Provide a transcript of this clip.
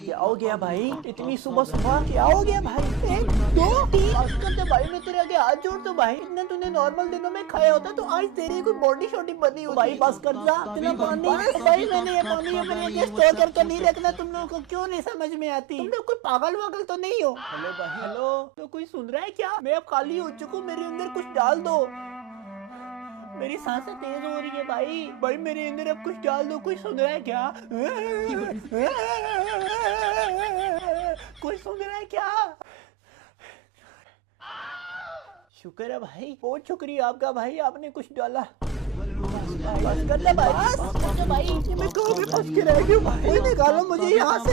क्या हो गया भाई, इतनी सुबह सुबह क्या हो गया भाई? 1 2 3 आज करते भाई, मैं तेरे आगे हाथ जोड़ तो भाई, इतना तूने नॉर्मल दिनों में खाया होता तो आज तेरी कोई बॉडी शॉडी बनी हो भाई। बस कर जा, इतना पानी भाई, मैंने ये पानी अपने स्टोर करके नहीं रखना। तुम लोगों को क्यों नहीं समझ में आती? तुम लोग कोई पागल वागल तो नहीं हो? हेलो भाई, हेलो, तो कोई सुन रहा है क्या? मैं अब खाली हो चुका हूँ, मेरे अंदर कुछ डाल दो। मेरी सांसें तेज हो रही है भाई, भाई मेरे अंदर अब कुछ डाल दो। कोई सुन रहा है क्या? कोई सुन रहा है क्या? शुक्र है भाई, बहुत शुक्रिया आपका भाई, आपने कुछ डाला। बस कर ले भाई, बस कर ले भाई, मैं कहाँ पे फंस के रह गया भाई? कोई निकालो मुझे यहाँ से।